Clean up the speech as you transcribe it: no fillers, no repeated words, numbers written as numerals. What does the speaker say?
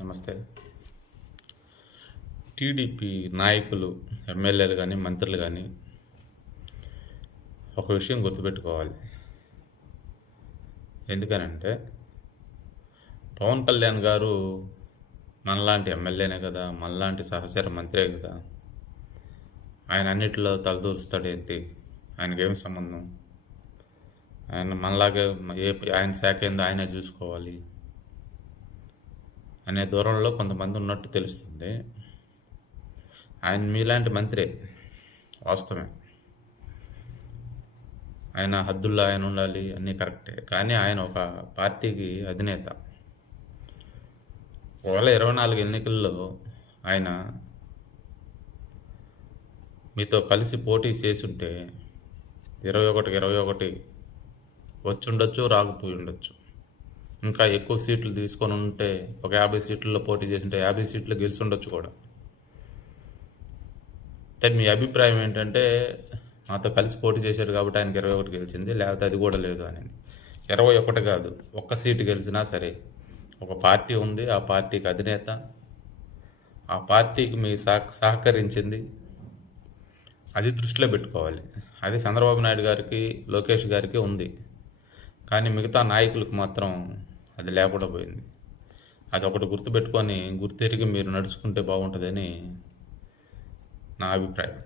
నమస్తే. టీడీపీ నాయకులు, ఎమ్మెల్యేలు కానీ, మంత్రులు కానీ ఒక విషయం గుర్తుపెట్టుకోవాలి. ఎందుకనంటే పవన్ కళ్యాణ్ గారు మనలాంటి ఎమ్మెల్యేనే కదా, మనలాంటి సహచర మంత్రే కదా. ఆయన అన్నిటిలో తలదూరుస్తాడేంటి? ఆయనకేం సంబంధం? ఆయన మనలాగే ఆయన శాఖ ఏందో ఆయనే చూసుకోవాలి అనే దూరంలో కొంతమంది ఉన్నట్టు తెలుస్తుంది. ఆయన మీలాంటి మంత్రే, వాస్తవమే. ఆయన హద్దుల్లో ఆయన ఉండాలి, అన్నీ కరెక్టే. కానీ ఆయన ఒక పార్టీకి అధినేత. ఒకవేళ 24 ఎన్నికల్లో ఆయన మీతో కలిసి పోటీ చేసుంటే 21 వచ్చుండొచ్చు, రాకపోయి ఉండొచ్చు. ఇంకా ఎక్కువ సీట్లు తీసుకొని ఉంటే ఒక 50 సీట్లలో పోటీ చేసింటే 50 సీట్లు గెలిచి ఉండొచ్చు కూడా. అంటే మీ అభిప్రాయం ఏంటంటే మాతో కలిసి పోటీ చేశారు కాబట్టి ఆయనకి 21 గెలిచింది, లేకపోతే అది కూడా లేదు అని. 21 కాదు, ఒక్క సీటు గెలిచినా సరే ఒక పార్టీ ఉంది, ఆ పార్టీకి అధినేత, ఆ పార్టీకి మీ సహకరించింది, అది దృష్టిలో పెట్టుకోవాలి. అది చంద్రబాబు నాయుడు గారికి, లోకేష్ గారికి ఉంది. కానీ మిగతా నాయకులకు మాత్రం అది లేకుండా పోయింది. అది ఒకటి గుర్తుపెట్టుకొని గుర్తెరిగి మీరు నడుచుకుంటే బాగుంటుందని నా అభిప్రాయం.